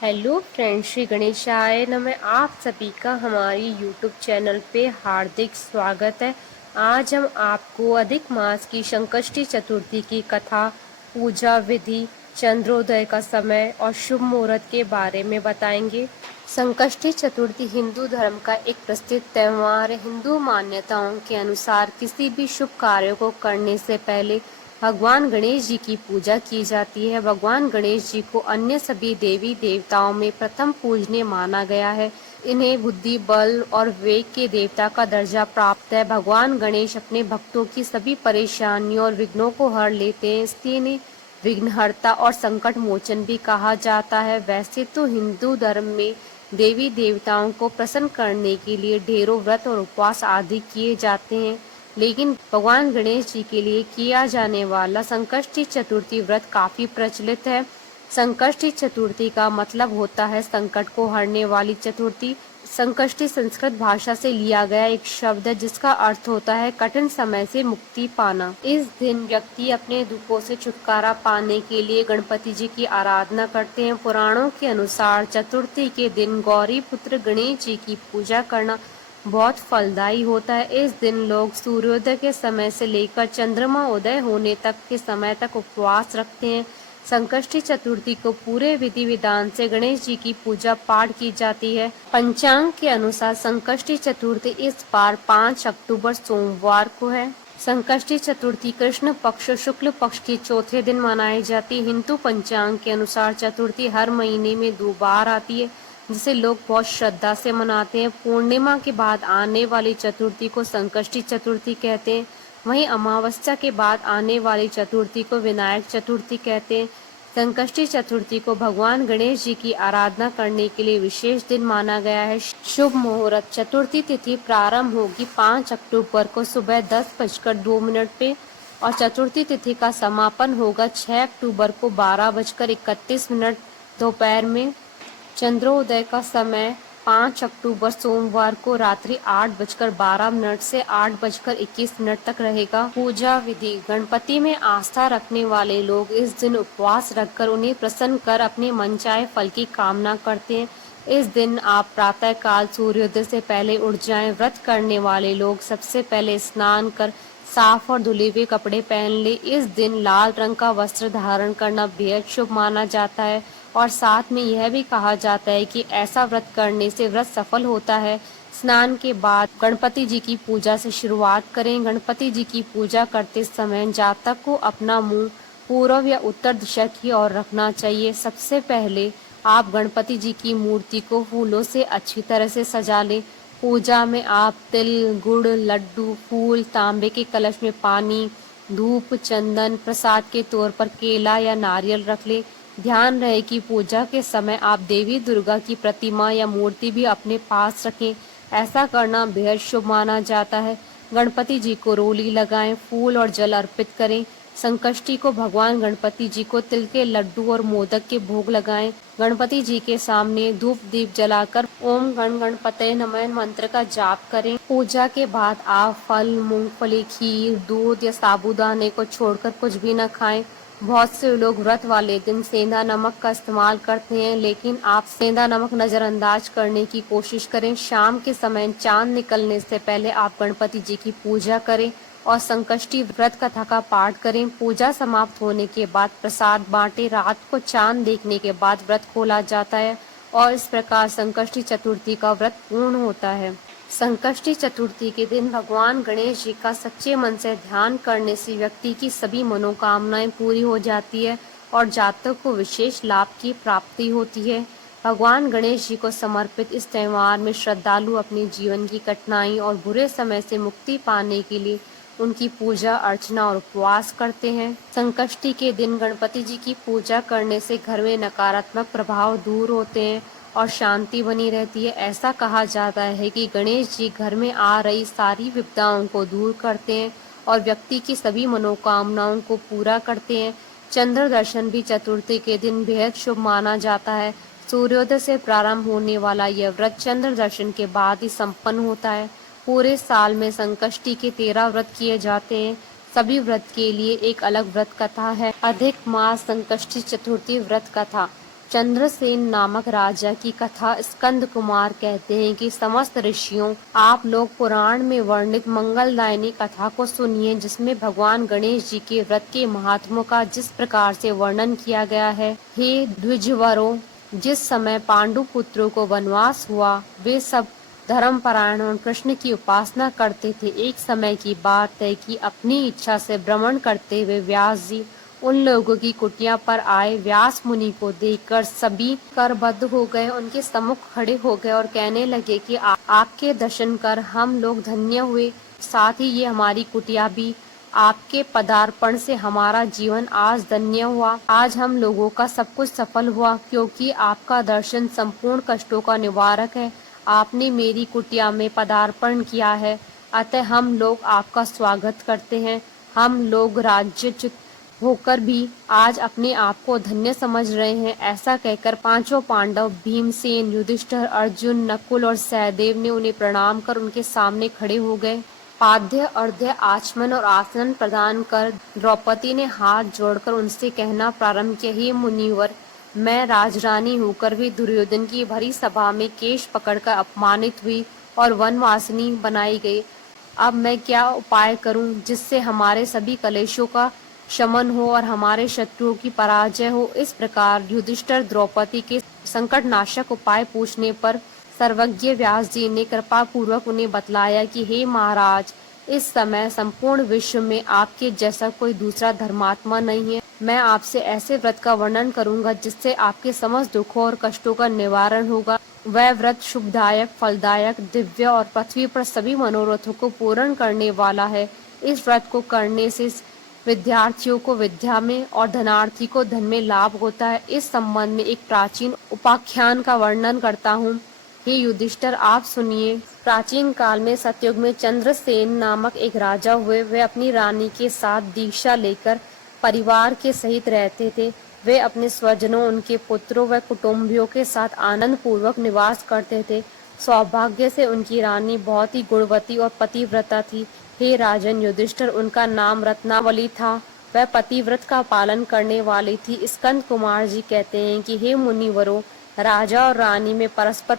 Hello friends, Shri गणेशाय नमः। आप सभी का हमारी यूट्यूब चैनल पे हार्दिक स्वागत है। आज हम आपको अधिक मास की संकष्टी चतुर्थी की कथा, पूजा विधि, चंद्रोदय का समय और शुभ मुहूर्त के बारे में बताएंगे। संकष्टी चतुर्थी हिंदू धर्म का एक प्रसिद्ध त्योहार है। हिंदू मान्यताओं के अनुसार किसी भी शुभ कार्य को करने से पहले भगवान गणेश जी की पूजा की जाती है। भगवान गणेश जी को अन्य सभी देवी देवताओं में प्रथम पूजनीय माना गया है। इन्हें बुद्धि, बल और विवेक के देवता का दर्जा प्राप्त है। भगवान गणेश अपने भक्तों की सभी परेशानियों और विघ्नों को हर लेते हैं, इसलिए इन्हें विघ्नहर्ता और संकट मोचन भी कहा जाता है। वैसे तो हिंदू धर्म में देवी देवताओं को प्रसन्न करने के लिए ढेरों व्रत और उपवास आदि किए जाते हैं, लेकिन भगवान गणेश जी के लिए किया जाने वाला संकष्टी चतुर्थी व्रत काफी प्रचलित है। संकष्टी चतुर्थी का मतलब होता है संकट को हरने वाली चतुर्थी। संकष्टी संस्कृत भाषा से लिया गया एक शब्द है जिसका अर्थ होता है कठिन समय से मुक्ति पाना। इस दिन व्यक्ति अपने दुखों से छुटकारा पाने के लिए गणपति जी की आराधना करते हैं। पुराणों के अनुसार चतुर्थी के दिन गौरी पुत्र गणेश जी की पूजा करना बहुत फलदायी होता है। इस दिन लोग सूर्योदय के समय से लेकर चंद्रमा उदय होने तक के समय तक उपवास रखते हैं। संकष्टी चतुर्थी को पूरे विधि विधान से गणेश जी की पूजा पाठ की जाती है। पंचांग के अनुसार संकष्टी चतुर्थी इस बार 5 अक्टूबर सोमवार को है। संकष्टी चतुर्थी कृष्ण पक्ष शुक्ल पक्ष के चौथे दिन मनाई जाती है। हिंदू पंचांग के अनुसार चतुर्थी हर महीने में 2 बार आती है, जिसे लोग बहुत श्रद्धा से मनाते हैं। पूर्णिमा के बाद आने वाली चतुर्थी को संकष्टी चतुर्थी कहते हैं। वहीं अमावस्या के बाद आने वाली चतुर्थी को विनायक चतुर्थी कहते हैं। संकष्टी चतुर्थी को भगवान गणेश जी की आराधना करने के लिए विशेष दिन माना गया है। शुभ मुहूर्त चतुर्थी तिथि प्रारंभ होगी 5 अक्टूबर को सुबह 10:02 पे और चतुर्थी तिथि का समापन होगा 6 अक्टूबर को 12:31 दोपहर में। चंद्रोदय का समय 5 अक्टूबर सोमवार को रात्रि 8:12 से 8:21 तक रहेगा। पूजा विधि गणपति में आस्था रखने वाले लोग इस दिन उपवास रखकर उन्हें प्रसन्न कर अपने मनचाहे फल की कामना करते हैं। इस दिन आप प्रातः काल सूर्योदय से पहले उठ जाएं। व्रत करने वाले लोग सबसे पहले स्नान कर साफ और धुले हुए कपड़े पहन ले। इस दिन लाल रंग का वस्त्र धारण करना बेहद शुभ माना जाता है और साथ में यह भी कहा जाता है कि ऐसा व्रत करने से व्रत सफल होता है। स्नान के बाद गणपति जी की पूजा से शुरुआत करें। गणपति जी की पूजा करते समय जातक को अपना मुंह पूर्व या उत्तर दिशा की ओर रखना चाहिए। सबसे पहले आप गणपति जी की मूर्ति को फूलों से अच्छी तरह से सजा लें। पूजा में आप तिल, गुड़, लड्डू, फूल, तांबे के कलश में पानी, धूप, चंदन, प्रसाद के तौर पर केला या नारियल रख ले। ध्यान रहे कि पूजा के समय आप देवी दुर्गा की प्रतिमा या मूर्ति भी अपने पास रखें। ऐसा करना बेहद शुभ माना जाता है। गणपति जी को रोली लगाएं, फूल और जल अर्पित करें। संकष्टी को भगवान गणपति जी को तिल के लड्डू और मोदक के भोग लगाएं। गणपति जी के सामने धूप दीप जलाकर ओम गण गणपते नमः मंत्र का जाप करें। पूजा के बाद आप फल, मूंगफली, खीर, दूध या साबूदाने को छोड़कर कुछ भी न खाएं। बहुत से लोग व्रत वाले दिन सेंधा नमक का इस्तेमाल करते हैं, लेकिन आप सेंधा नमक नजरअंदाज करने की कोशिश करें। शाम के समय चांद निकलने से पहले आप गणपति जी की पूजा करें और संकष्टी व्रत कथा का पाठ करें। पूजा समाप्त होने के बाद प्रसाद बांटे। रात को चांद देखने के बाद व्रत खोला जाता है और इस प्रकार संकष्टी चतुर्थी का व्रत पूर्ण होता है। संकष्टी चतुर्थी के दिन भगवान गणेश जी का सच्चे मन से ध्यान करने से व्यक्ति की सभी मनोकामनाएं पूरी हो जाती है और जातक को विशेष लाभ की प्राप्ति होती है। भगवान गणेश जी को समर्पित इस त्योहार में श्रद्धालु अपने जीवन की कठिनाई और बुरे समय से मुक्ति पाने के लिए उनकी पूजा अर्चना और उपवास करते हैं। संकष्टी के दिन गणपति जी की पूजा करने से घर में नकारात्मक प्रभाव दूर होते हैं और शांति बनी रहती है। ऐसा कहा जाता है कि गणेश जी घर में आ रही सारी विपदाओं को दूर करते हैं और व्यक्ति की सभी मनोकामनाओं को पूरा करते हैं। चंद्र दर्शन भी चतुर्थी के दिन बेहद शुभ माना जाता है। सूर्योदय से प्रारंभ होने वाला यह व्रत चंद्र दर्शन के बाद ही संपन्न होता है। पूरे साल में संकष्टी के 13 व्रत किए जाते हैं। सभी व्रत के लिए एक अलग व्रत कथा है। अधिक मास संकष्टी चतुर्थी व्रत कथा चंद्रसेन नामक राजा की कथा स्कंद कुमार कहते हैं कि समस्त ऋषियों, आप लोग पुराण में वर्णित मंगलदायिनी कथा को सुनिए, जिसमें भगवान गणेश जी के व्रत के महात्म्य का जिस प्रकार से वर्णन किया गया है। हे द्विजवरों, जिस समय पांडु पुत्रों को वनवास हुआ, वे सब धर्मपरायण और कृष्ण की उपासना करते थे। एक समय की बात है कि अपनी इच्छा से भ्रमण करते हुए व्यास जी उन लोगों की कुटिया पर आए। व्यास मुनि को देखकर सभी करबद्ध हो गए, उनके सम्मुख खड़े हो गए और कहने लगे कि आपके दर्शन कर हम लोग धन्य हुए, साथ ही ये हमारी कुटिया भी। आपके पदार्पण से हमारा जीवन आज धन्य हुआ। आज हम लोगों का सब कुछ सफल हुआ, क्योंकि आपका दर्शन संपूर्ण कष्टों का निवारक है। आपने मेरी कुटिया में पदार्पण किया है, अतः हम लोग आपका स्वागत करते हैं। हम लोग राज्यच्युत होकर भी आज अपने आप को धन्य समझ रहे हैं। ऐसा कहकर पांचों पांडव भीमसेन, युधिष्ठिर, अर्जुन, नकुल और सहदेव ने उन्हें प्रणाम कर उनके सामने खड़े हो गए। पाद्य, अर्घ्य, आचमन और आसन प्रदान कर द्रौपदी ने हाथ जोड़कर उनसे कहना प्रारंभ किया, हे मुनिवर, मैं राजरानी होकर भी दुर्योधन की भरी सभा में केश पकड़कर अपमानित हुई और वनवासिनी बनाई गई। अब मैं क्या उपाय करूं जिससे हमारे सभी कलेशों का शमन हो और हमारे शत्रुओं की पराजय हो। इस प्रकार युधिष्ठिर द्रौपदी के संकटनाशक उपाय पूछने पर सर्वज्ञ व्यास जी ने कृपा पूर्वक उन्हें बतलाया कि हे महाराज, इस समय संपूर्ण विश्व में आपके जैसा कोई दूसरा धर्मात्मा नहीं है। मैं आपसे ऐसे व्रत का वर्णन करूंगा जिससे आपके समस्त दुखों और कष्टों का निवारण होगा। वह व्रत शुभदायक, फलदायक, दिव्य और पृथ्वी पर सभी मनोरथों को पूर्ण करने वाला है। इस व्रत को करने से विद्यार्थियों को विद्या में और धनार्थी को धन में लाभ होता है। इस संबंध में एक प्राचीन उपाख्यान का वर्णन करता हूँ। हे युधिष्ठिर, आप सुनिए। प्राचीन काल में सतयुग में चंद्रसेन नामक एक राजा हुए। वे अपनी रानी के साथ दीक्षा लेकर परिवार के सहित रहते थे। वे अपने स्वजनों, उनके पुत्रों व कुटुंबियों के साथ आनंद पूर्वक निवास करते थे। सौभाग्य से उनकी रानी बहुत ही गुणवती और पतिव्रता थी। हे राजन युधिष्ठिर, उनका नाम रत्नावली था। वह पतिव्रत का पालन करने वाली थी। स्कंद कुमार जी कहते हैं कि हे मुनिवरों, राजा और रानी में परस्पर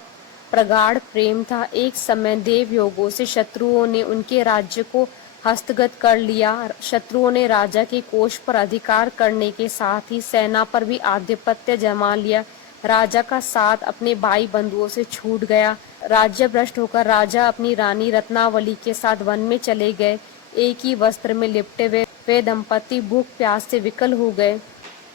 प्रगाढ़ प्रेम था। एक समय देव योगों से शत्रुओं ने उनके राज्य को हस्तगत कर लिया। शत्रुओं ने राजा के कोष पर अधिकार करने के साथ ही सेना पर भी आधिपत्य जमा लिया। राजा का साथ अपने भाई बंधुओं से छूट गया। राज्य भ्रष्ट होकर राजा अपनी रानी रत्नावली के साथ वन में चले गए। एक ही वस्त्र में लिपटे वे दंपति भूख प्यास से विकल हो गए।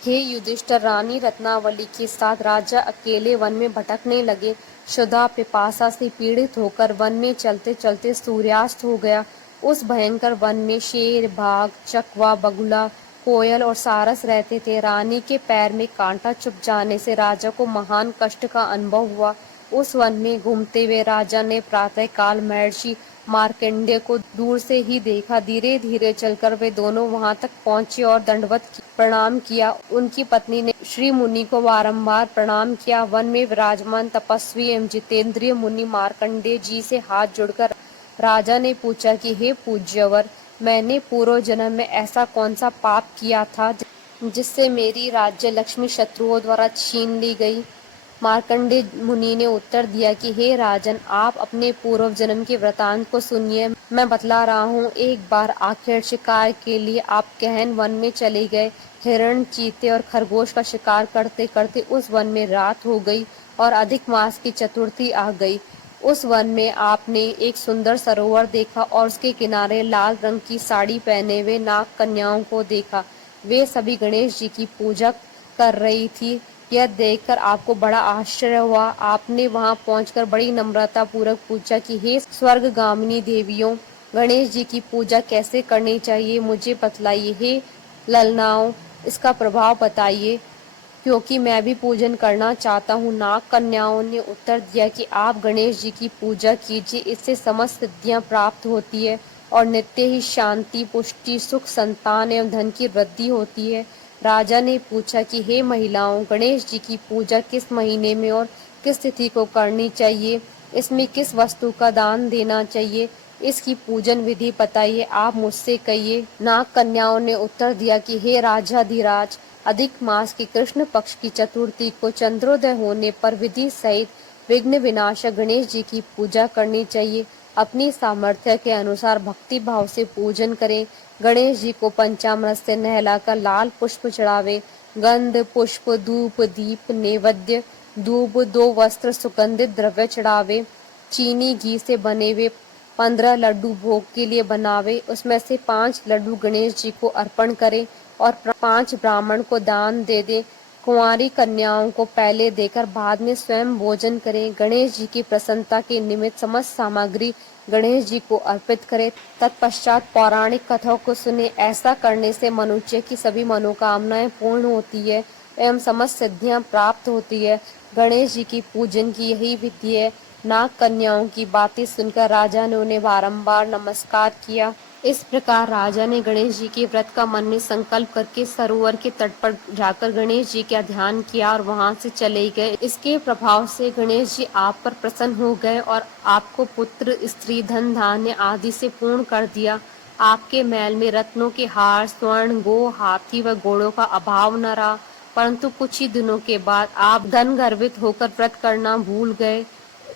हे युधिष्ठिर, रानी रत्नावली के साथ राजा अकेले वन में भटकने लगे। क्षुधा पिपासा से पीड़ित होकर वन में चलते चलते सूर्यास्त हो गया। उस भयंकर वन में शेर, बाघ, चकवा, बगुला, कोयल और सारस रहते थे। रानी के पैर में कांटा चुभ जाने से राजा को महान कष्ट का अनुभव हुआ। उस वन में घूमते हुए राजा ने प्रातः काल महर्षि मार्कंडेय को दूर से ही देखा। धीरे धीरे चलकर वे दोनों वहां तक पहुंचे और दंडवत प्रणाम किया। उनकी पत्नी ने श्री मुनि को बारंबार प्रणाम किया। वन में विराजमान तपस्वी एवं जितेंद्रिय मुनि मार्कंडेय जी से हाथ जोड़कर राजा ने पूछा कि हे पूज्यवर, मैंने पूर्व जन्म में ऐसा कौन सा पाप किया था जिससे मेरी राज्य लक्ष्मी शत्रुओं द्वारा छीन ली गई। मार्कंडेय मुनि ने उत्तर दिया कि हे राजन, आप अपने पूर्व जन्म के वृतांत को सुनिए। मैं बतला रहा हूँ। एक बार आखिर शिकार के लिए आप गहन वन में चले गए। हिरण, चीते और खरगोश का शिकार करते करते उस वन में रात हो गई और अधिक मास की चतुर्थी आ गई। उस वन में आपने एक सुंदर सरोवर देखा और उसके किनारे लाल रंग की साड़ी पहने हुए नाग कन्याओं को देखा। वे सभी गणेश जी की पूजा कर रही थी। यह देखकर आपको बड़ा आश्चर्य हुआ। आपने वहां पहुंचकर बड़ी नम्रता पूर्वक पूछा कि हे स्वर्गगामिनी देवियों, गणेश जी की पूजा कैसे करनी चाहिए, मुझे बतलाइए। हे ललनाओं, इसका प्रभाव बताइए, क्योंकि मैं भी पूजन करना चाहता हूँ। नाग कन्याओं ने उत्तर दिया कि आप गणेश जी की पूजा कीजिए, इससे समस्त सिद्धियां प्राप्त होती है और नित्य ही शांति, पुष्टि, सुख, संतान एवं धन की वृद्धि होती है। राजा ने पूछा कि हे महिलाओं, गणेश जी की पूजा किस महीने में और किस तिथि को करनी चाहिए, इसमें किस वस्तु का दान देना चाहिए, इसकी पूजन विधि बताइए, आप मुझसे कहिए। नाग कन्याओं ने उत्तर दिया कि हे राजाधिराज, अधिक मास की कृष्ण पक्ष की चतुर्थी को चंद्रोदय होने पर विधि सहित विघ्न विनाशक गणेश जी की पूजा करनी चाहिए। अपनी सामर्थ्य के अनुसार भक्ति भाव से पूजन करें। गणेश जी को पंचामृत से नहलाकर लाल पुष्प चढ़ावे। गंध पुष्प धूप दीप नैवेद्य धूप 2 वस्त्र सुगंधित द्रव्य चढ़ावे। चीनी घी से बने हुए 15 लड्डू भोग के लिए बनावे। उसमें से 5 लड्डू गणेश जी को अर्पण करें और 5 ब्राह्मण को दान दे दे। कुंवारी कन्याओं को पहले देकर बाद में स्वयं भोजन करें। गणेश जी की प्रसन्नता के निमित्त समस्त सामग्री गणेश जी को अर्पित करें। तत्पश्चात पौराणिक कथाओं को सुने। ऐसा करने से मनुष्य की सभी मनोकामनाएं पूर्ण होती है एवं समस्त सिद्धियां प्राप्त होती है। गणेश जी की पूजन की यही विधि है। नाग कन्याओं की बातें सुनकर राजा ने उन्हें बारंबार नमस्कार किया। इस प्रकार राजा ने गणेश जी के व्रत का मन में संकल्प करके सरोवर के तट पर जाकर गणेश जी का ध्यान किया और वहां से चले गए। इसके प्रभाव से गणेश जी आप पर प्रसन्न हो गए और आपको पुत्र स्त्री धन धान्य आदि से पूर्ण कर दिया। आपके महल में रत्नों के हार स्वर्ण गो हाथी व घोड़ों का अभाव न रहा। परंतु कुछ ही दिनों के बाद आप धन गर्वित होकर व्रत करना भूल गए।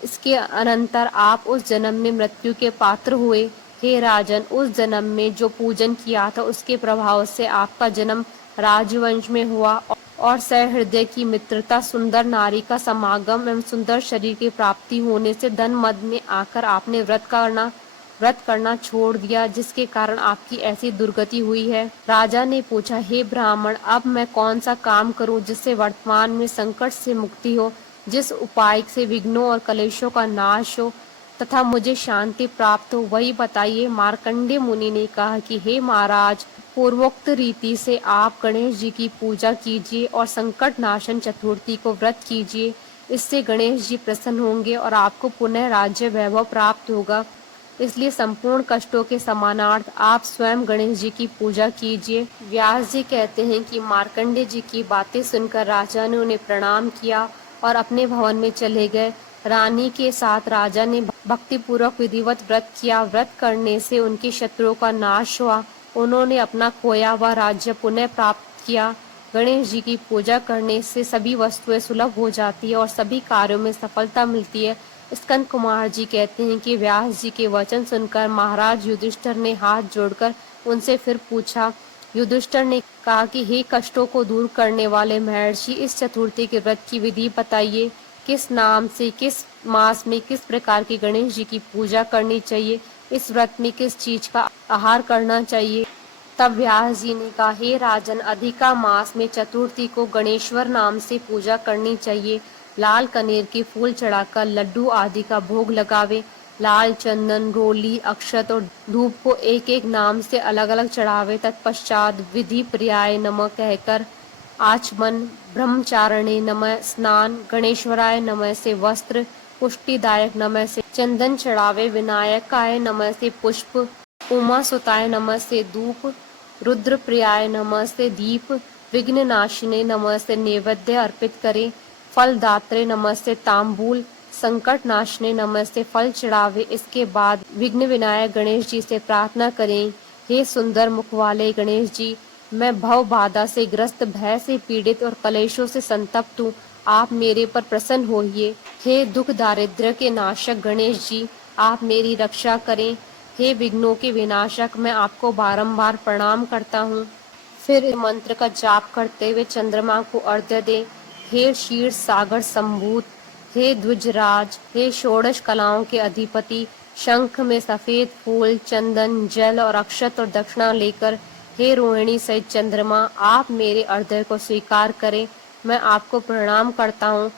इसके अनंतर आप उस जन्म में मृत्यु के पात्र हुए। हे राजन, उस जन्म में जो पूजन किया था उसके प्रभाव से आपका जन्म राजवंश में हुआ और सहृदय की मित्रता सुंदर नारी का समागम एवं सुंदर शरीर की प्राप्ति होने से धन मद में आकर आपने व्रत करना छोड़ दिया, जिसके कारण आपकी ऐसी दुर्गति हुई है। राजा ने पूछा, हे ब्राह्मण, अब मैं कौन सा काम करूं जिससे वर्तमान में संकट से मुक्ति हो, जिस उपाय से विघ्नों और कलेशों का नाश हो तथा मुझे शांति प्राप्त हो, वही बताइए। मार्कंडेय मुनि ने कहा कि हे महाराज, पूर्वोक्त रीति से आप गणेश जी की पूजा कीजिए और संकट नाशन चतुर्थी को व्रत कीजिए। इससे गणेश जी प्रसन्न होंगे और आपको पुनः राज्य वैभव प्राप्त होगा। इसलिए संपूर्ण कष्टों के समानार्थ आप स्वयं गणेश जी की पूजा कीजिए। व्यास जी कहते हैं कि मार्कंडेय जी की बातें सुनकर राजा ने उन्हें प्रणाम किया और अपने भवन में चले गए। रानी के साथ राजा ने भक्ति पूर्वक विधिवत व्रत किया। व्रत करने से उनके शत्रुओं का नाश हुआ। उन्होंने अपना खोया हुआ राज्य पुनः प्राप्त किया। गणेश जी की पूजा करने से सभी वस्तुएं सुलभ हो जाती है और सभी कार्यों में सफलता मिलती है। स्कंद कुमार जी कहते हैं कि व्यास जी के वचन सुनकर महाराज युधिष्ठिर ने हाथ जोड़कर उनसे फिर पूछा। युधिष्ठिर ने कहा कि हे कष्टों को दूर करने वाले महर्षि, इस चतुर्थी के व्रत की विधि बताइए। किस नाम से, किस मास में, किस प्रकार की गणेश जी की पूजा करनी चाहिए, इस व्रत में किस चीज का आहार करना चाहिए। तब व्यास जी ने कहा, हे राजन, अधिका मास में चतुर्थी को गणेश्वर नाम से पूजा करनी चाहिए। लाल कनेर के फूल चढ़ाकर लड्डू आदि का भोग लगावे। लाल चंदन रोली अक्षत और धूप को एक एक नाम से अलग अलग चढ़ावे। तत्पश्चात विधि प्रियाय नमः कहकर आचमन, ब्रह्मचारणे नमः स्नान, गणेश्वराय नमः से वस्त्र, पुष्टिदायक नमः से चंदन चढ़ावे, विनायकाय नमः से पुष्प, उमा सुताय नमः से धूप, रुद्र प्रियाय नमः से दीप, विघ्न नाशिने नमः से नैवेद्य अर्पित करें। फल दात्रे नमः से तांबूल, संकट नाशने नमः से फल चढ़ावे। इसके बाद विघ्न विनायक गणेश जी से प्रार्थना करें, हे सुंदर मुख वाले गणेश जी, मैं भव बाधा से ग्रस्त, भय से पीड़ित और कलेशों से संतप्त हूँ। आप मेरे पर प्रसन्न होइए। हे दुख दारिद्र्य के नाशक गणेश जी, आप मेरी रक्षा करें। हे विघ्नों के विनाशक, मैं आपको बारंबार प्रणाम करता हूँ। फिर मंत्र का जाप करते हुए चंद्रमा को अर्घ्य दे। हे क्षीर सागर संभूत, हे द्विजराज, हे षोडश कलाओं के अधिपति, शंख में सफेद फूल, चंदन, जल और अक्षत और दक्षिणा लेकर, हे रोहिणी सहित चंद्रमा, आप मेरे अर्घ्य को स्वीकार करें। मैं आपको प्रणाम करता हूँ।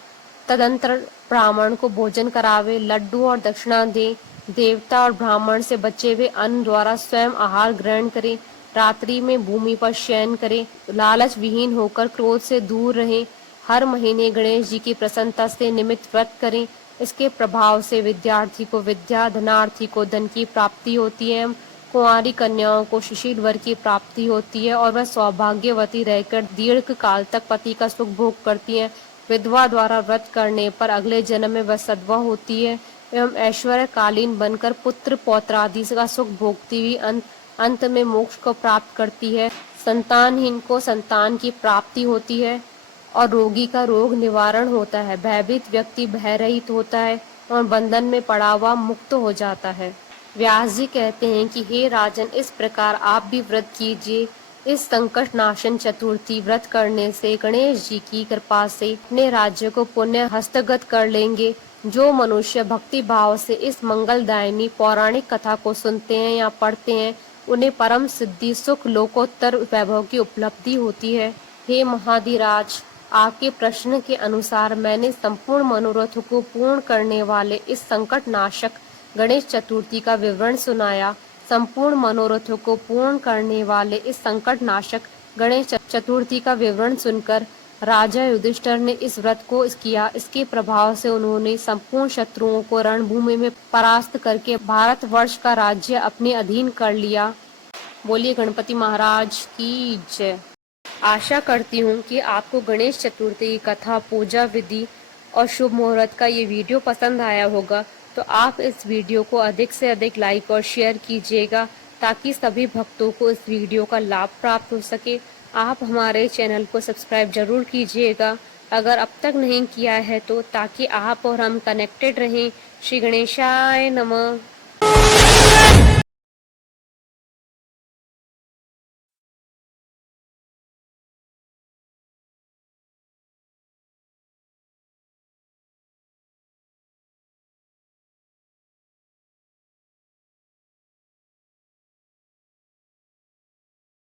तदंतर ब्राह्मण को भोजन करावे, लड्डू और दक्षिणा दे। देवता और ब्राह्मण से बचे हुए अन्न द्वारा स्वयं आहार ग्रहण करें। रात्रि में भूमि पर शयन करें। लालच विहीन होकर क्रोध से दूर रहें। हर महीने गणेश जी की प्रसन्नता से निमित्त व्रत करें। इसके प्रभाव से विद्यार्थी को विद्या, धनार्थी को धन की प्राप्ति होती है। कुंवारी कन्याओं को सुशील वर की प्राप्ति होती है और वह सौभाग्यवती रहकर दीर्घ काल तक पति का सुख भोग करती है। विधवा द्वारा व्रत करने पर अगले जन्म में वह सधवा होती है एवं ऐश्वर्यकालीन बनकर पुत्र पौत्र आदि का सुख भोगती हुई अंत में मोक्ष को प्राप्त करती है। संतानहीन को संतान की प्राप्ति होती है और रोगी का रोग निवारण होता है। भयभीत व्यक्ति भय रहित होता है और बंधन में पड़ा हुआ मुक्त हो जाता है। व्यास जी कहते हैं कि हे राजन, इस प्रकार आप भी व्रत कीजिए। इस संकट नाशन चतुर्थी व्रत करने से गणेश जी की कृपा से अपने राज्य को पुण्य हस्तगत कर लेंगे। जो मनुष्य भक्ति भाव से इस मंगलदायिनी पौराणिक कथा को सुनते हैं या पढ़ते हैं, उन्हें परम सिद्धि सुख लोकोत्तर वैभव की उपलब्धि होती है। हे महाधिराज, आपके प्रश्न के अनुसार मैंने संपूर्ण मनोरथ को पूर्ण करने वाले इस संकट नाशक गणेश चतुर्थी का विवरण सुनाया। संपूर्ण मनोरथों को पूर्ण करने वाले इस संकट नाशक गणेश चतुर्थी का विवरण सुनकर राजा युधिष्ठिर ने इस व्रत को किया। इसके प्रभाव से उन्होंने संपूर्ण शत्रुओं को रणभूमि में परास्त करके भारतवर्ष का राज्य अपने अधीन कर लिया। बोलिए गणपति महाराज की जय। आशा करती हूँ कि आपको गणेश चतुर्थी की कथा, पूजा विधि और शुभ मुहूर्त का ये वीडियो पसंद आया होगा। तो आप इस वीडियो को अधिक से अधिक लाइक और शेयर कीजिएगा ताकि सभी भक्तों को इस वीडियो का लाभ प्राप्त हो सके। आप हमारे चैनल को सब्सक्राइब जरूर कीजिएगा अगर अब तक नहीं किया है तो, ताकि आप और हम कनेक्टेड रहें। श्री गणेशाय नमः।